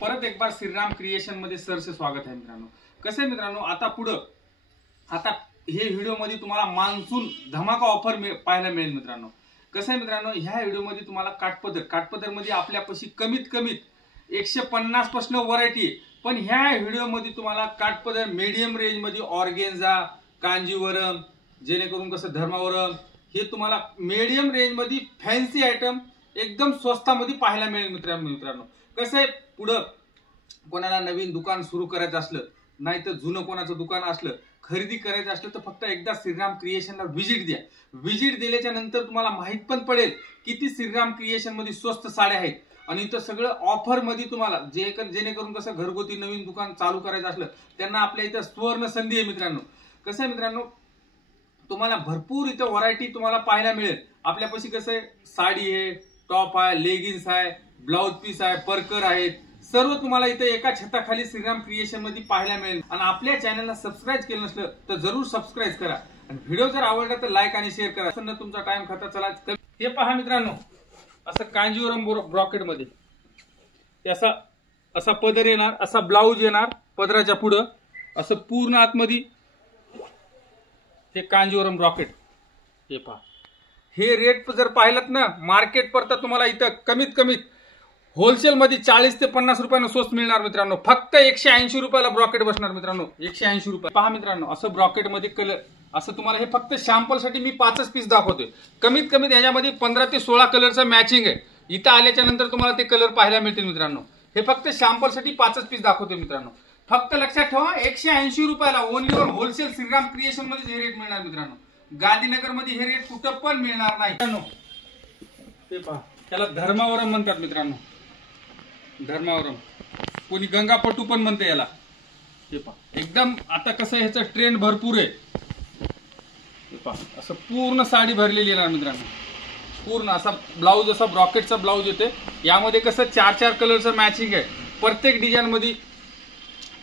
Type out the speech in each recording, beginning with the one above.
परत एक बार श्रीराम क्रिएशन मध्ये सरचे स्वागत आहे मित्रांनो। कसं आहे मित्रांनो, आता हे व्हिडिओ मध्ये तुम्हाला मान्सून धमाका ऑफर पाहायला मिळेल मित्रांनो। कसं आहे मित्रांनो, ह्या व्हिडिओ मध्ये तुम्हाला काठपदर मध्ये आपल्यापाशी कमीत 150 पासून व्हरायटी आहे, पण ह्या व्हिडिओ मध्ये तुम्हाला काठपदर मीडियम रेंज मध्ये ऑर्गेन्झा, कांजीवरम, जेणेकरून कसं धर्मावरम, हे तुम्हाला मीडियम रेंज मध्ये फॅन्सी आयटम एकदम स्वस्तामध्ये पाहायला मिळेल मित्रांनो। कसं आहे, पुढं कोणाला नवीन दुकान सुरू करायचं असलं, नाही तर जुनं कोणाचं दुकान असलं, खरेदी करायचं असलं, तर फक्त एकदा श्रीराम क्रिएशनला व्हिजिट द्या। व्हिजिट दिल्याच्या नंतर तुम्हाला माहित पण पडेल किती श्रीराम क्रिएशन मध्ये स्वस्त साड्या आहेत आणि इथं सगळं ऑफर मध्ये तुम्हाला जेणेकरून कसं घरगुती नवीन दुकान चालू करायचं असलं त्यांना आपल्या इथं सुवर्ण संधी आहे मित्रांनो। कसं आहे मित्रांनो, तुम्हाला भरपूर इथं व्हरायटी तुम्हाला पाहायला मिळेल। आपल्यापाशी कसं आहे, साडी आहे, टॉप आहे, लेगिन्स आहे, ब्लाउज पीस आहे, परकर आहेत, सर्व तुम्हाला इथे एका छताखाली श्रीराम क्रिएशन मध्ये पाहायला मिळेल। आणि आपल्या चॅनलला सबस्क्राईब केलं नसलं तर जरूर सबस्क्राईब करा आणि व्हिडिओ जर आवडला तर लाईक आणि शेअर करा। असं तुमचा टाइम खाता चला। हे पहा मित्रांनो, असं कांजीवरम ब्रॉकेट मध्ये असा पदर येणार, असा ब्लाउज येणार, पदराच्या पुढं असं पूर्ण आतमध्ये हे कांजीवरम ब्रॉकेट। हे पहा, हे रेट जर पाहिलात ना मार्केट पर, तर तुम्हाला इथं कमीत होलसेल मध्ये 40 ते 50 रुपयानं स्वस्त मिळणार मित्रांनो। फक्त 180 रुपयाला ब्रॉकेट बसणार मित्रांनो, 180 रुपये। पहा मित्रांनो, असं ब्रॉकेट मध्ये कलर, असं तुम्हाला हे फक्त सॅम्पल साठी मी 5च पीस दाखवतोय। कमीत याच्यामध्ये 15 ते 16 कलरचं मॅचिंग आहे। इथं आल्याच्या नंतर तुम्हाला ते कलर पाहायला मिळतील मित्रांनो। हे फक्त सॅम्पल साठी 5च पीस दाखवतोय मित्रांनो। फक्त लक्षात ठेवा, 180 रुपयाला only one wholesale Shriram creation मध्ये हे रेट मिळणार मित्रांनो। गांधीनगर मध्ये हे रेट कुठं पण मिळणार नाही मित्रांनो। हे पहा, त्याला धर्मावरम म्हणतात मित्रांनो, धर्मावरम, कोणी गंगापटू पण म्हणते याला। हे पहा, एकदम आता कसं ह्याचं ट्रेंड भरपूर आहे। हे पहा, असं पूर्ण साडी भरलेली येणार मित्रांनो, पूर्ण असा ब्लाउज, असा ब्रॉकेटचा ब्लाउज येते। यामध्ये कसं 4 कलरचं मॅचिंग आहे, प्रत्येक डिझाईन मध्ये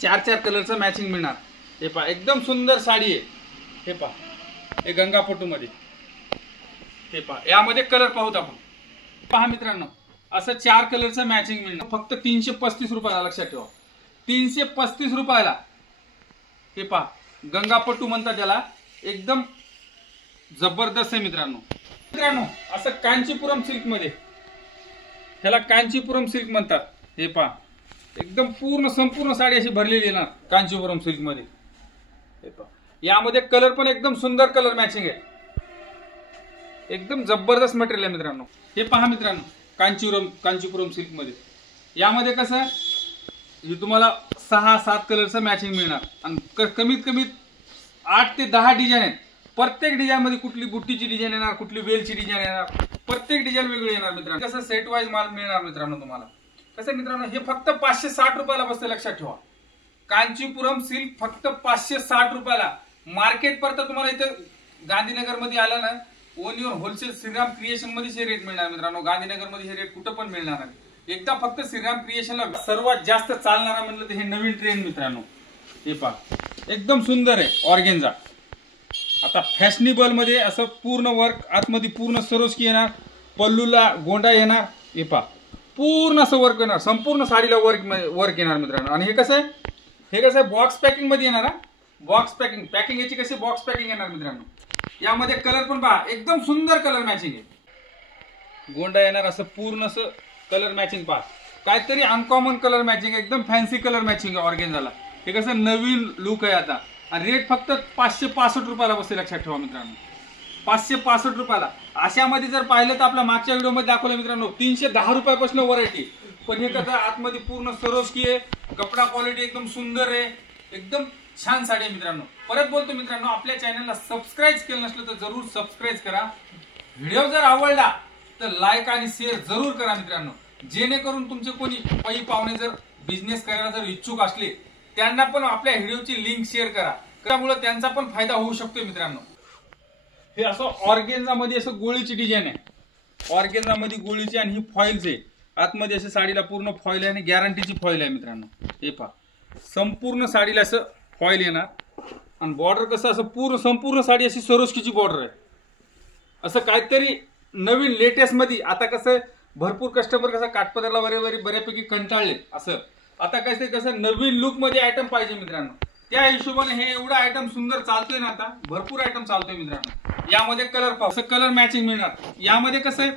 4 कलरचं मॅचिंग मिळणार। हे पहा, एकदम सुंदर साडी आहे। हे पहा, हे गंगापटू मध्ये। हे पहा, यामध्ये कलर पाहूत आपण। पहा मित्रांनो, असं 4 कलरचं मॅचिंग मिळणार, फक्त 335 रुपयाला। लक्षात ठेवा, 335 रुपयाला। हे पहा, गंगापट्टू म्हणतात त्याला, एकदम जबरदस्त आहे मित्रांनो। असं कांचीपुरम सिल्क मध्ये, ह्याला कांचीपुरम सिल्क म्हणतात। हे पहा, एकदम संपूर्ण साडी अशी भरलेली येणार कांचीपुरम सिल्क मध्ये। हे पहा, यामध्ये कलर पण एकदम सुंदर कलर मॅचिंग आहे, एकदम जबरदस्त मटेरियल आहे मित्रांनो। हे पहा मित्रांनो, कांचीपुरम सिल्क मध्ये, यामध्ये कसं हे तुम्हाला 6-7 कलरचं मॅचिंग मिळणार आणि कमीत 8 ते 10 डिझाईन आहेत। प्रत्येक डिझाईन मध्ये कुठली बुट्टीची डिझाईन येणार, कुठली वेलची डिझाईन येणार, प्रत्येक डिझाईन वेगळी येणार मित्रांनो। कसं सेट वाईज माल मिळणार मित्रांनो तुम्हाला। कसं मित्रांनो, हे फक्त 560 रुपयाला बसते। लक्षात ठेवा, कांचीपुरम सिल्क फक्त 560 रुपयाला। मार्केट पर तर तुम्हाला इथं गांधीनगर मध्ये आला ना, ओनली होलसेल श्रीराम क्रिएशन मध्ये हे रेट मिळणार मित्रांनो। गांधीनगर मध्ये हे रेट कुठं पण मिळणार नाही। एकदा फक्त श्रीराम क्रिएशनला सर्वात जास्त चालणारा म्हणलं तर हे नवीन ट्रेंड मित्रांनो। हे पहा, एकदम सुंदर आहे ऑर्गेन्झा। आता फॅशनेबल मध्ये असं पूर्ण वर्क, आतमध्ये पूर्ण सरोस्की येणार, पल्लूला गोंडा येणार। हे पहा, पूर्ण असं वर्क येणार, संपूर्ण साडीला वर्क येणार मित्रांनो। आणि हे कसं आहे, बॉक्स पॅकिंग मध्ये येणार। बॉक्स पॅकिंग याची कशी बॉक्स पॅकिंग येणार मित्रांनो। यामध्ये कलर पण पहा, एकदम सुंदर कलर मॅचिंग आहे। गोंडा येणार, असं पूर्ण असं कलर मॅचिंग पहा, काहीतरी अनकॉमन कलर मॅचिंग, एकदम फॅन्सी कलर मॅचिंग आहे ऑर्गेन्झाला। हे कसं नवीन लुक आहे आता, आणि रेट फक्त 565 रुपयाला बसते। लक्षात ठेवा मित्रांनो, 565 रुपयाला। अशामध्ये जर पाहिलं तर आपल्या मागच्या व्हिडिओमध्ये दाखवलं मित्रांनो 310 रुपयापासून व्हरायटी, पण हे कसं आतमध्ये पूर्ण सरोस्की आहे, कपडा क्वालिटी एकदम सुंदर आहे, एकदम छान साडी आहे मित्रांनो। परत बोलतो मित्रांनो, आपल्या चॅनलला सबस्क्राईब केलं नसलं तर जरूर सबस्क्राईब करा। व्हिडिओ जर आवडला तर लाईक आणि शेअर जरूर करा मित्रांनो, जेणेकरून तुमचे कोणी पै पाहुणे जर बिझनेस करायला जर इच्छुक असले त्यांना पण आपल्या व्हिडिओची लिंक शेअर करा, त्यामुळे त्यांचा पण फायदा होऊ शकतो मित्रांनो। हे असं ऑर्गेन्झा मध्ये असं गोळीची डिझाईन आहे, ऑर्गेन्झा मध्ये गोळीची, आणि ही फॉइल्स आहे आतमध्ये, असं साडीला पूर्ण फॉइल आहे आणि गॅरंटीची फॉइल आहे मित्रांनो। हे पहा, संपूर्ण साडीला असं फॉइल येणार आणि बॉर्डर कसं असं संपूर्ण साडी अशी सरोस्कीची बॉर्डर आहे। असं काहीतरी नवीन लेटेस्ट मध्ये, आता कसं भरपूर कस्टमर कसं काठपदरला बऱ्यापैकी कंटाळले, असं आता कसं नवीन लुक मध्ये आयटम पाहिजे मित्रांनो, त्या हिशोबाने हे एवढा आयटम सुंदर चालतोय ना, आता भरपूर आयटम चालतोय मित्रांनो. यामध्ये कलर मॅचिंग मिळणार. यामध्ये कसं आहे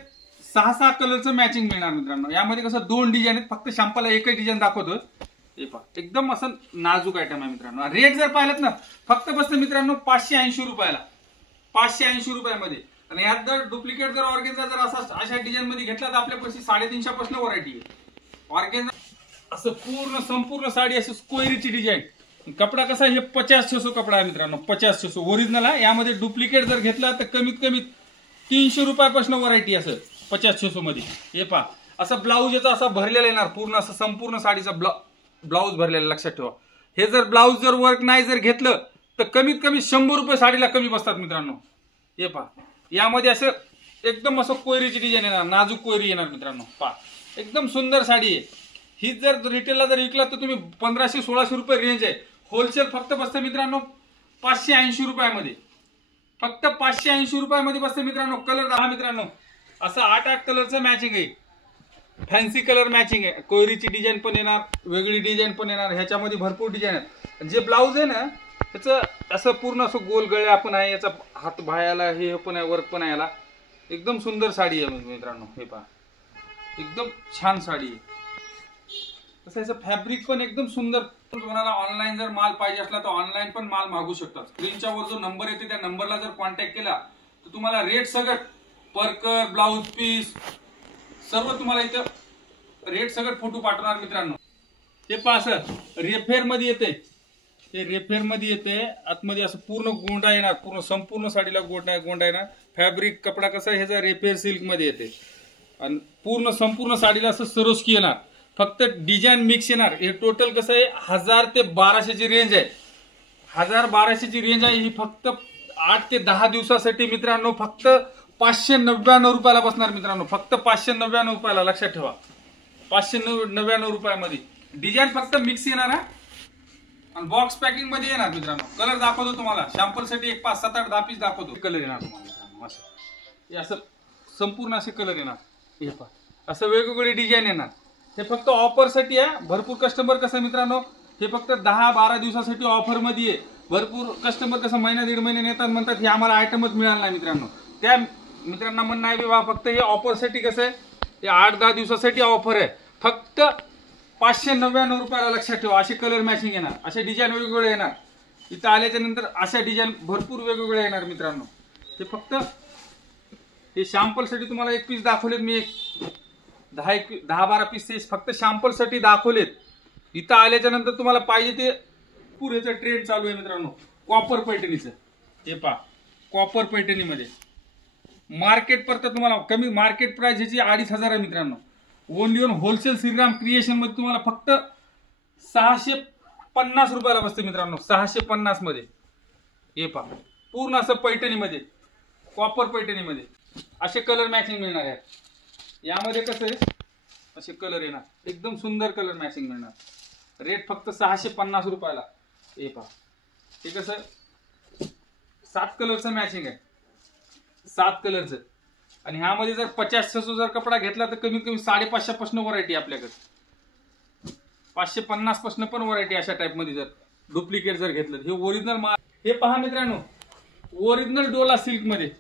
6 कलरचं मॅचिंग मिळणार मित्रांनो. यामध्ये कसं 2 डिझाईन आहेत, फक्त शॅम्पलला एकच डिझाईन दाखवतो. हे पहा एकदम असं नाजूक आयटम आहे मित्रांनो. रेट जर पाहिलात ना फक्त बसतं मित्रांनो 580 रुपयाला, 580 रुपयामध्ये. आणि यात जर डुप्लिकेट जर ऑर्गेन्झा जर अशा डिझाईन मध्ये घेतला तर आपल्यापाशी 350 पासून व्हरायटी आहे. ऑर्गेन्झा असं पूर्ण संपूर्ण साडी अशी स्क्वेअरची डिझाईन. कपडा कसा हे 50-600 कपडा आहे मित्रांनो, 50-600 ओरिजिनल आहे. यामध्ये डुप्लिकेट जर घेतला तर कमीत कमी 300 रुपयापासून व्हरायटी असं 50-600 मध्ये. हे पहा असं ब्लाऊज याचा असा भरलेला येणार, पूर्ण असं संपूर्ण साडीचा ब्लाऊज भरलेला. लक्षात ठेवा, हे जर ब्लाऊज जर वर्क नाही जर घेतलं तर कमीत कमी 100 रुपये साडीला कमी बसतात मित्रांनो. हे पहा यामध्ये असं एकदम असं कोयरीची डिझाईन येणार, नाजूक कोयरी येणार मित्रांनो. पहा एकदम सुंदर साडी आहे ही. जर रिटेलला जर विकला तर तुम्ही 1500-1600 रुपये रेंज आहे. होलसेल फक्त बसतं मित्रांनो 580 रुपयामध्ये, फक्त 580 रुपयामध्ये बसतं मित्रांनो. कलर हा मित्रांनो असं 8 कलरचं मॅचिंग आहे, फॅन्सी कलर मॅचिंग आहे. कोयरीची डिझाईन पण येणार, वेगळी डिझाईन पण येणार. ह्याच्यामध्ये भरपूर डिझाईन आहेत. जे ब्लाऊज आहे ना त्याचं असं पूर्ण असं गोल गळ्या पण आहे, याचा हात बायाला हे पण आहे, वर्क पण आहे. याला एकदम सुंदर साडी आहे मित्रांनो. हे पहा एकदम छान साडी आहे. तसं याचं फॅब्रिक पण एकदम सुंदर. तुम्हाला ऑनलाईन जर माल पाहिजे असला तर ऑनलाईन पण माल मागू शकतात. स्क्रीनच्या वर जो नंबर येते त्या नंबरला जर कॉन्टॅक्ट केला तर तुम्हाला रेट सगळं परकर, ब्लाऊज पीस सर्व तुम्हाला इथं रेट सगळं फोटो पाठवणार मित्रांनो. हे पहा असं रेफेर मध्ये येते, हे रेफेर मध्ये येते. आतमध्ये असं पूर्ण गोंडा येणार, पूर्ण संपूर्ण साडीला गोंडा येणार. फॅब्रिक कपडा कसा ह्याचा रेफेर सिल्क मध्ये येते. आणि पूर्ण संपूर्ण साडीला असं सरोस्की येणार, फक्त डिझाईन मिक्स येणार. हे टोटल कसं आहे 1000 ते 1200ची रेंज आहे. 1000-1200ची रेंज आहे ही. फक्त 8 ते 10 दिवसासाठी मित्रांनो फक्त 599 रुपयाला बसणार मित्रांनो, फक्त 599 रुपयाला. लक्षात ठेवा 599 रुपयामध्ये डिझाईन फक्त मिक्स येणार आहे. आणि बॉक्स पॅकिंग मध्ये येणार मित्रांनो. कलर दाखवतो तुम्हाला सॅम्पल साठी, एक 5, 7, 8, 10 पीस दाखवतो. कलर येणार तुम्हाला असं, असं संपूर्ण असे कलर येणार. हे पहा असं वेगवेगळे डिझाईन येणार. हे फक्त ऑफर साठी आहे. भरपूर कस्टमर कसं मित्रांनो हे फक्त 10-12 दिवसासाठी ऑफर मध्ये आहे. भरपूर कस्टमर कसं महिना 1.5 महिने येतात, म्हणतात हे आम्हाला आयटमच मिळाला नाही मित्रांनो. त्या मित्रांना म्हणणं आहे बाबा फक्त हे ऑफर साठी कसं आहे हे 8-10 दिवसासाठी ऑफर आहे. फक्त 599 रुपयाला. लक्षात ठेवा असे कलर मॅचिंग येणार, असे डिझाईन वेगवेगळे येणार. इथं आल्याच्या नंतर अशा डिझाईन भरपूर वेगवेगळे येणार मित्रांनो. हे फक्त हे सॅम्पल साठी तुम्हाला एक पीस दाखवलेत मी, एक 10-12 पीस फक्त सॅम्पल साठी दाखवलेत. इथं आल्याच्या नंतर तुम्हाला पाहिजे ते पुरेचं ट्रेंड चालू आहे मित्रांनो कॉपर पैठणीचं. हे पहा कॉपर पैठणीमध्ये मार्केट परत तुम्हाला कमी, मार्केट प्राइस ह्याची 2500 आहे मित्रांनो. Only on wholesale Shriram creation मध्ये तुम्हाला फक्त 650 रुपयाला बसते मित्रांनो, 650 मध्ये. हे पहा पूर्ण असं पैठणीमध्ये, कॉपर पैठणीमध्ये असे कलर मॅचिंग मिळणार आहे. यामध्ये कसं आहे असे कलर येणार, एकदम सुंदर कलर मॅचिंग मिळणार. रेट फक्त 650 रुपयाला. हे पहा हे कसं 7 कलरचं मॅचिंग आहे, 7 कलरचं. आणि ह्यामध्ये जर 50-600 जर कपडा घेतला तर कमीत कमी 550 पासून व्हरायटी आपल्याकडे, 550 पासून पण व्हरायटी अशा टाइप मध्ये जर डुप्लिकेट जर घेतलं. हे ओरिजिनल माल. हे पहा मित्रांनो ओरिजिनल डोला सिल्क मध्ये,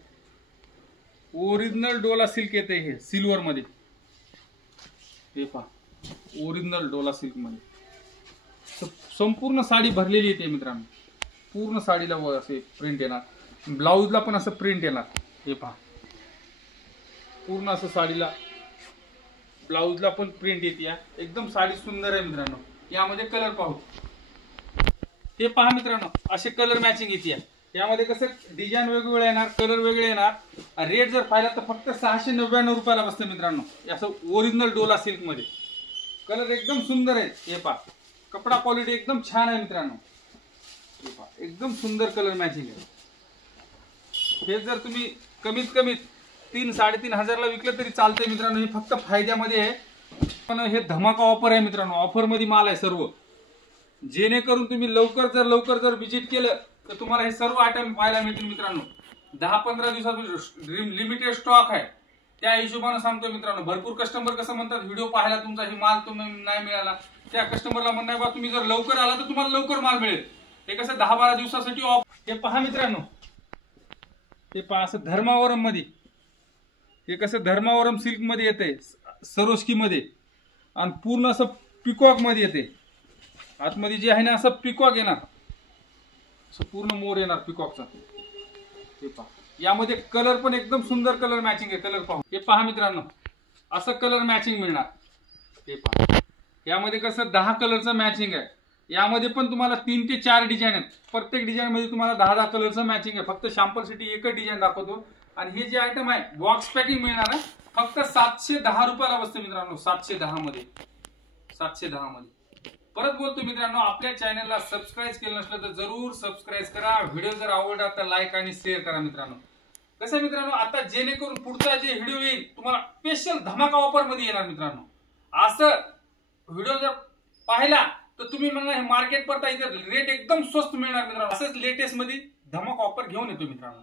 ओरिजिनल डोला सिल्क येते हे सिल्वर मध्ये. हे पहा ओरिजिनल डोला सिल्क मध्ये संपूर्ण साडी भरलेली येते मित्रांनो. पूर्ण साडीला असे प्रिंट येणार, ब्लाऊजला पण असं प्रिंट येणार. हे पहा पूर्ण असं साडीला ब्लाऊजला पण प्रिंट येते. एकदम साडी सुंदर आहे मित्रांनो. यामध्ये कलर पाहू. हे पहा मित्रांनो असे कलर मॅचिंग येते. यामध्ये कसं डिझाईन वेगवेगळे येणार, कलर वेगळे येणार. रेट जर पाहिला तर फक्त 699 रुपयाला बसतं मित्रांनो. असं ओरिजिनल डोला सिल्क मध्ये कलर एकदम सुंदर आहे. हे पहा कपडा क्वालिटी एकदम छान आहे मित्रांनो. हे पहा एकदम सुंदर कलर मॅचिंग आहे. हे जर तुम्ही कमीत कमी 3-3.5 हजारला विकलं तरी चालतंय मित्रांनो. हे फक्त फायद्यामध्ये आहे. पण हे धमाका ऑफर आहे मित्रांनो. ऑफर मध्ये माल आहे सर्व. जेणेकरून तुम्ही लवकर जर विजिट केलं तर तुम्हाला हे सर्व आयटम पाहायला मिळतील मित्रांनो. 10-15 दिवसात लिमिटेड स्टॉक आहे. त्या हिशोबाने सांगतो मित्रांनो. भरपूर कस्टमर कसं म्हणतात, व्हिडिओ पाहायला तुमचा हे माल तुम्ही नाही मिळाला, त्या कस्टमरला म्हणणं आहे बा तुम्ही जर लवकर आला तर तुम्हाला लवकर माल मिळेल. हे कसं 10-12 दिवसासाठी ऑफ. हे पहा मित्रांनो, हे पहा असं धर्मावरम मध्ये, हे कसं धर्मावरम सिल्क मध्ये येते, सरोस्की मध्ये, आणि पूर्ण असं पिकॉक मध्ये येते. आतमध्ये जे आहे ना असं पिकॉक येणार, असं पूर्ण मोर येणार पिकॉकचा. हे पहा, यामध्ये कलर पण एकदम सुंदर कलर मॅचिंग आहे. कलर पाहू, हे पहा मित्रांनो, असं कलर मॅचिंग मिळणार. हे पहा, यामध्ये कसं 10 कलरचं मॅचिंग आहे. यामध्ये पण तुम्हाला 3 ते 4 डिझाईन आहेत. प्रत्येक डिझाईन मध्ये तुम्हाला 10-10 कलरचं मॅचिंग आहे. फक्त सॅम्पल साठी एकच डिझाईन दाखवतो. आणि हे जे आयटम आहे बॉक्स पॅकिंग मिळणार आहे, फक्त 710 रुपयाला बसते मित्रांनो. 710 मध्ये, 710 मध्ये. परत बोलतो मित्रांनो, आपल्या चॅनलला सबस्क्राईब केलं नसलं तर जरूर सबस्क्राईब करा. व्हिडिओ जर आवडला तर लाईक आणि शेअर करा मित्रांनो. कसं मित्रांनो, आता जेणेकरून पुढचा जे व्हिडिओ येईल तुम्हाला स्पेशल धमाका ऑफर मध्ये येणार मित्रांनो. असं व्हिडिओ जर पाहिला तर तुम्ही म्हणणार हे मार्केट पडता, इथे रेट एकदम स्वस्त मिळणार मित्रांनो. असंच लेटेस्ट मध्ये धमाका ऑफर घेऊन येतो मित्रांनो.